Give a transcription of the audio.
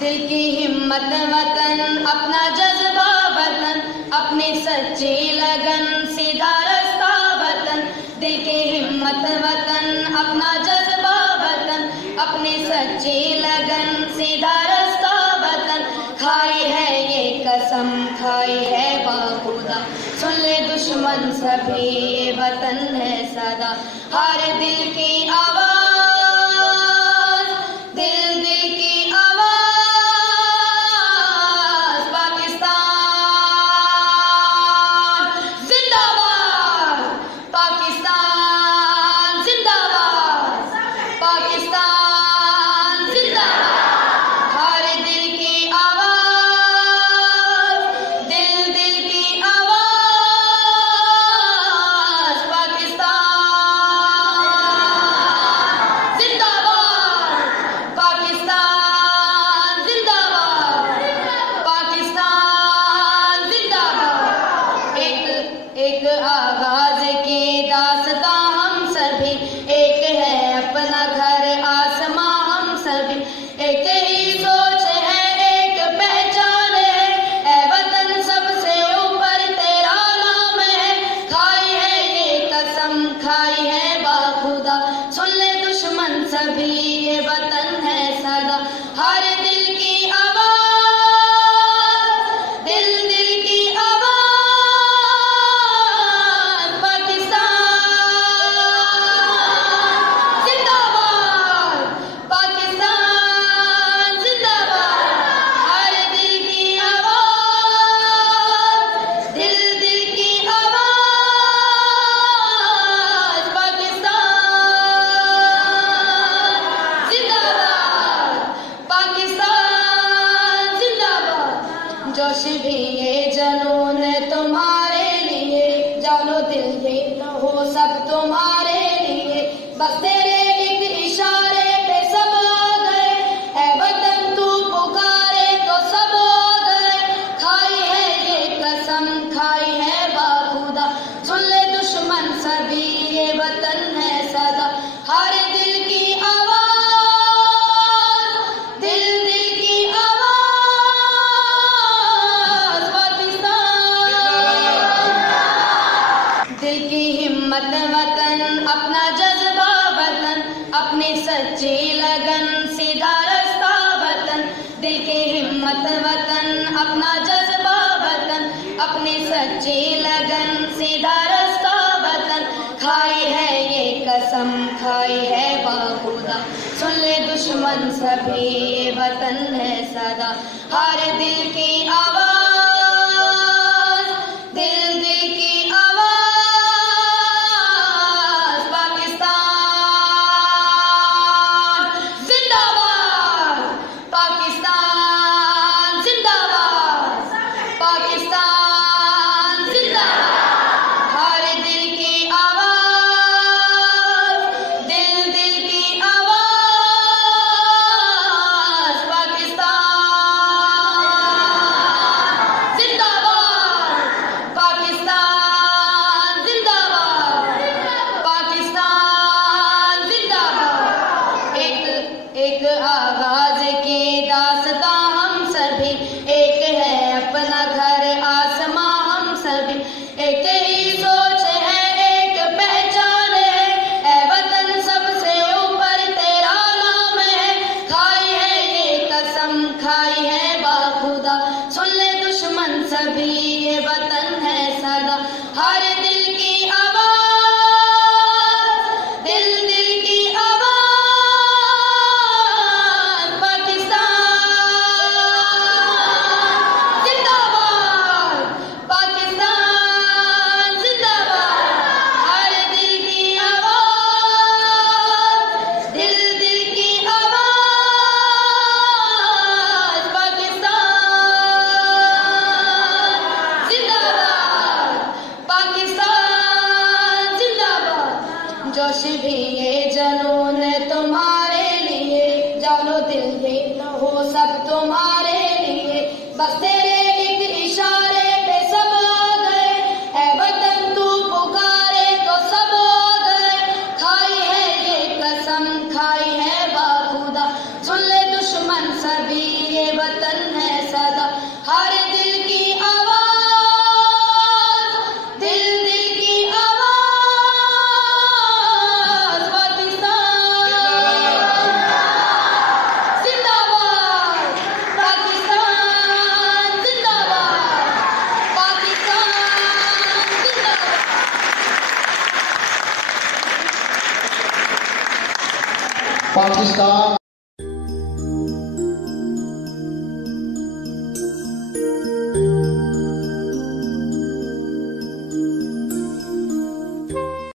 दिल की हिम्मत वतन, अपना जज्बा वतन, अपनी सच्ची लगन, सीधा रास्ता वतन। दिल की हिम्मत वतन, अपना जज्बा वतन, अपनी सच्ची लगन, सीधा रास्ता वतन। खाई है ये कसम, खाई है बाखुदा, सुन ले दुश्मन सभी, ये वतन है सदा। हर दिल की आवाज, दिल दिल की आवाज, पाकिस्तान जिंदाबाद, पाकिस्तान जिंदाबाद, पाकिस्तान जिंदाबाद। हर दिल की आवाज, दिल दिल की आवाज, पाकिस्तान जिंदाबाद, पाकिस्तान जिंदाबाद, पाकिस्तान जिंदाबाद। एक आगाज के दास्तां हम सभी, एक है अपना घर आसमां हम सभी। एक ही सोच है, एक पहचान है, ऐ वतन सबसे ऊपर तेरा नाम है। खाई है ये कसम, खाई है बाखुदा, सुन ले दुश्मन सभी, ये वतन है सदा। हर दिल की आवाज, दिल दिल की आवाज, पाकिस्तान जिंदाबाद, पाकिस्तान जिंदाबाद। हर दिल की आवाज, दिल दिल की आवाज, पाकिस्तान जिंदाबाद, पाकिस्तान जिंदाबाद। जोश भी ये जुनून तुम्हारे लिए, जानो दिल दे हो सब तुम्हारे लिए। बस तेरे एक इशारे पे सब आ गए, ऐ वतन तू पुकारे तो सब आ गए। खाई है ये कसम, खाई है बाखुदा, सुन ले दुश्मन सभी, ये वतन है सदा। हर दिल की आवाज, दिल दिल की आवाज, पाकिस्तान। दिल की हिम्मत वतन, अपना जज्बा वतन, अपनी सच्ची लगन, सीधा रास्ता वतन। दिल की हिम्मत वतन, अपना जज्बा वतन, अपनी सच्ची लगन, सीधा रास्ता वतन। खाई है ये कसम, खाई है बाखुदा, सुन ले दुश्मन सभी, ये वतन है सदा। हर दिल की आवाज, दिल दिल की आवाज, पाकिस्तान जिंदाबाद, पाकिस्तान जिंदाबाद, पाकिस्तान जिंदाबाद। हर दिल की आवाज, दिल दिल की आवाज, पाकिस्तान जिंदाबाद, पाकिस्तान जिंदाबाद, पाकिस्तान जिंदाबाद। एक आगाज के दास्तां हम सभी, एक है अपना घर आसमां हम सभी। एक ही सोच है, एक पहचान है, ऐ वतन सबसे ऊपर तेरा नाम है। खाई है ये कसम, खाई है बाखुदा, सुन ले दुश्मन सभी, ये वतन है सदा। हर दिल की आवाज, दिल दिल की आवाज, पाकिस्तान जिंदाबाद, पाकिस्तान जिंदाबाद। हर दिल की आवाज, दिल दिल की आवाज, पाकिस्तान जिंदाबाद, पाकिस्तान जिंदाबाद। जोश भी ये जुनून तुम्हारे लिए, जानो दिल दे हो सब तुम्हारे लिए। बस तेरे एक इशारे पे सब आ गए, ऐ वतन तू पुकारे तो सब आ गए। खाई है ये कसम, खाई है बाखुदा, सुन ले दुश्मन सभी, पाकिस्तान